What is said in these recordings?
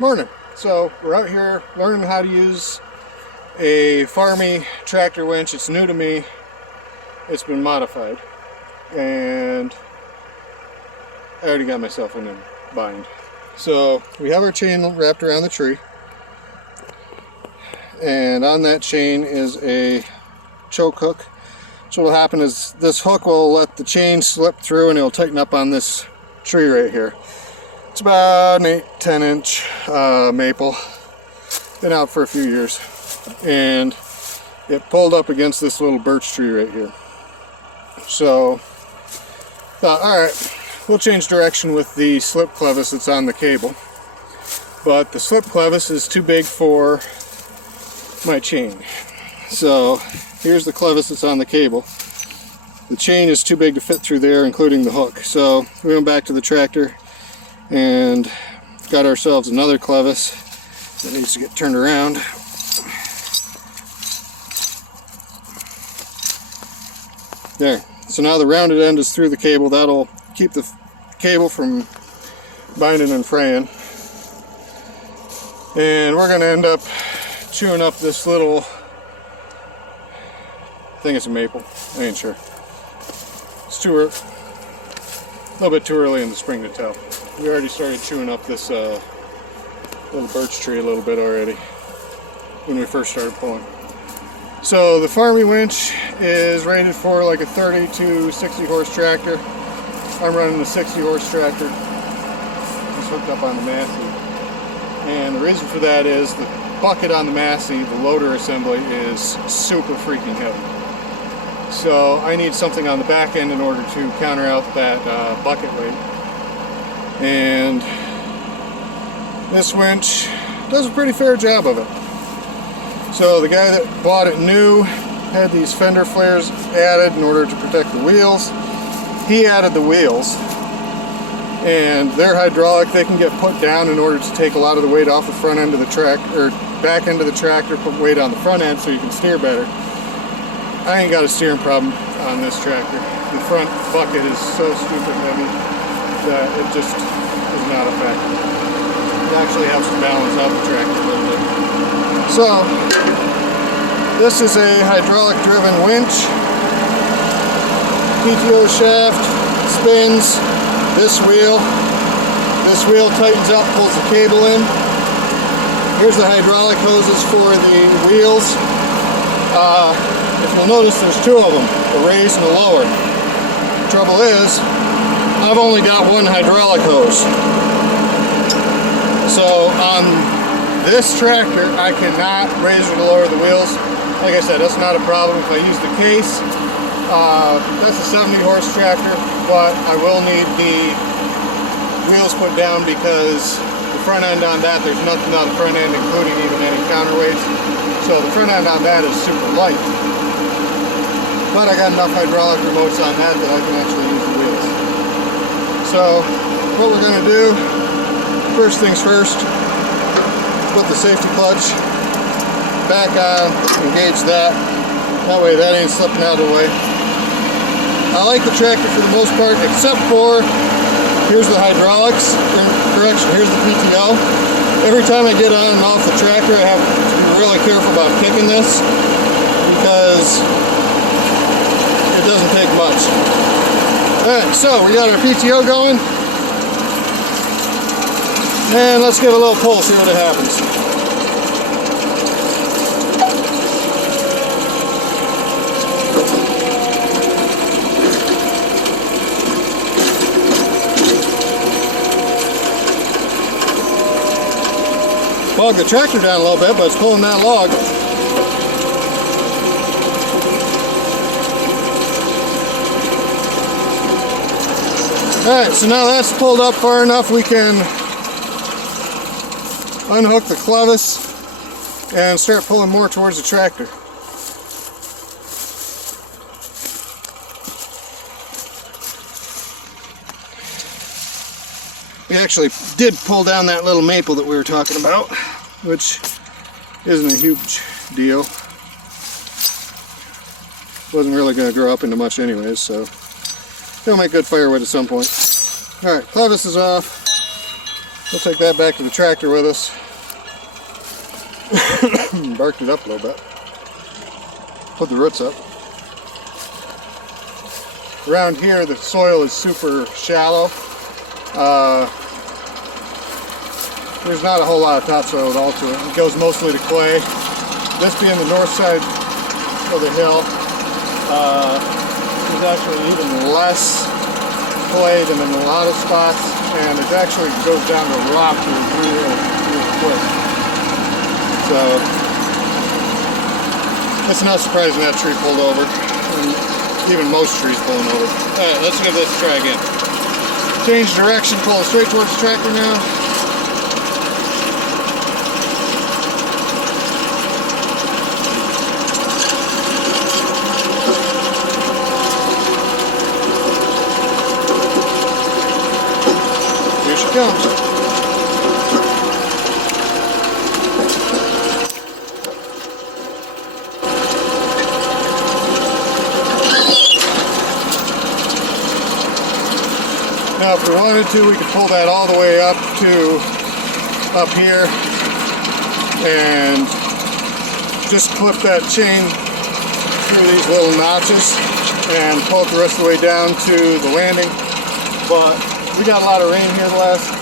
Morning. So we're out here learning how to use a Farmi tractor winch. It's new to me. It's been modified, and I already got myself in a bind. So we have our chain wrapped around the tree, and on that chain is a choke hook. So what will happen is this hook will let the chain slip through and it'll tighten up on this tree right here. It's about an 8-10 inch maple. Been out for a few years, and it pulled up against this little birch tree right here. So alright, we'll change direction with the slip clevis that's on the cable, but the slip clevis is too big for my chain. So here's the clevis that's on the cable. The chain is too big to fit through there, including the hook. So we went back to the tractor and got ourselves another clevis that needs to get turned around. There. So now the rounded end is through the cable. That'll keep the cable from binding and fraying. And we're going to end up chewing up this little, I think it's a maple, I ain't sure. It's a little bit too early in the spring to tell. We already started chewing up this little birch tree a little bit already when we first started pulling. So the Farmi winch is rated for like a 30 to 60 horse tractor. I'm running a 60 horse tractor. It's hooked up on the Massey. And the reason for that is the bucket on the Massey, the loader assembly, is super freaking heavy. So I need something on the back end in order to counter out that bucket weight. And this winch does a pretty fair job of it. So the guy that bought it new had these fender flares added in order to protect the wheels. He added the wheels, and they're hydraulic. They can get put down in order to take a lot of the weight off the front end of the tractor, or back end of the tractor, put weight on the front end so you can steer better. I ain't got a steering problem on this tractor. The front bucket is so stupid heavy that it just is not a factor. It actually helps to balance out the tractor a little bit. So, this is a hydraulic driven winch. PTO shaft spins this wheel. This wheel tightens up, pulls the cable in. Here's the hydraulic hoses for the wheels. If you'll notice, there's two of them, a raised and a lower. Trouble is, I've only got one hydraulic hose. So on this tractor, I cannot raise or lower the wheels. Like I said, that's not a problem if I use the case. That's a 70 horse tractor, but I will need the wheels put down because the front end on that, there's nothing on the front end, including even any counterweights. So the front end on that is super light. But I got enough hydraulic remotes on that that I can actually use the wheels. So what we're going to do, first things first, put the safety clutch back on, engage that. That way that ain't slipping out of the way. I like the tractor for the most part, except for, here's the hydraulics, correction, here's the PTO. Every time I get on and off the tractor, I have to be really careful about kicking this because it doesn't take much. Alright, so we got our PTO going. And let's give it a little pull, see what happens. Bog the tractor down a little bit, but it's pulling that log. Alright, so now that's pulled up far enough, we can unhook the clevis and start pulling more towards the tractor. We actually did pull down that little maple that we were talking about, which isn't a huge deal. Wasn't really going to grow up into much anyways, so it'll make good firewood at some point. Alright, clevis is off. We'll take that back to the tractor with us. Barked it up a little bit. Put the roots up. Around here the soil is super shallow. There's not a whole lot of topsoil at all to it. It goes mostly to clay. This being the north side of the hill, there's actually even less clay than in a lot of spots, and it actually goes down to rock real quick. So it's not surprising that tree pulled over, and even most trees pulling over. Alright, let's give this a try again. Change direction, pull straight towards the tractor now. Here she comes. Now if we wanted to, we could pull that all the way up to up here and just clip that chain through these little notches and pull it the rest of the way down to the landing. But we got a lot of rain here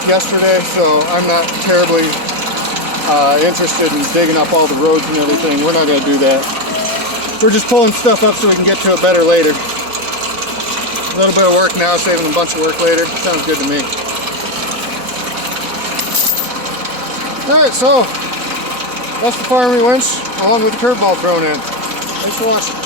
yesterday, so I'm not terribly interested in digging up all the roads and everything. We're not going to do that. We're just pulling stuff up so we can get to it better later. A little bit of work now, saving a bunch of work later. Sounds good to me. Alright, so that's the Farmi winch along with the curveball thrown in. Thanks for watching.